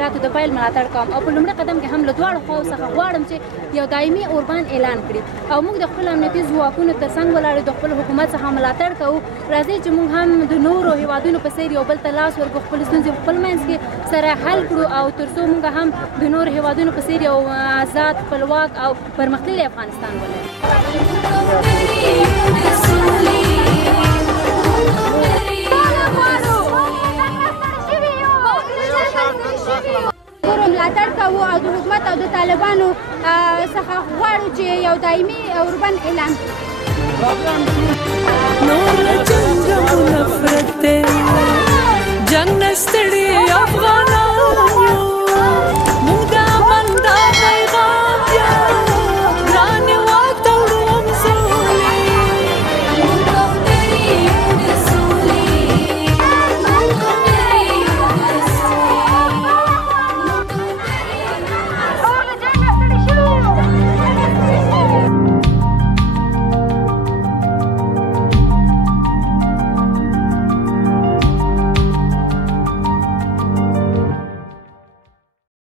مخابراتو د پیل ملاتړ کوم او په لومړي قدم کې هم له دواړو خواو څخه غواړم چې یو دایمي اوربند اعلان کړي او موږ د خپل امنیتي ځواکونو تر څنګ ولاړ د خپل حکومت څخه ملاتړ کوو. راځئ چې موږ هم د نورو هیوادونو په څیر یو بل ته لاس ورکړو، خپل ستونزې په خپل منځ کې سره حل کړو او تر څو موږ هم د نورو هیوادونو په څیر یو آزاد، خپلواک او پرمختللی افغانستان ولرو. ملاتړ کوو او د حکومت او د طالبانو څخه غواړو چې یو دایمي اوربند اعلان کړي. جنگ نستړي افغانان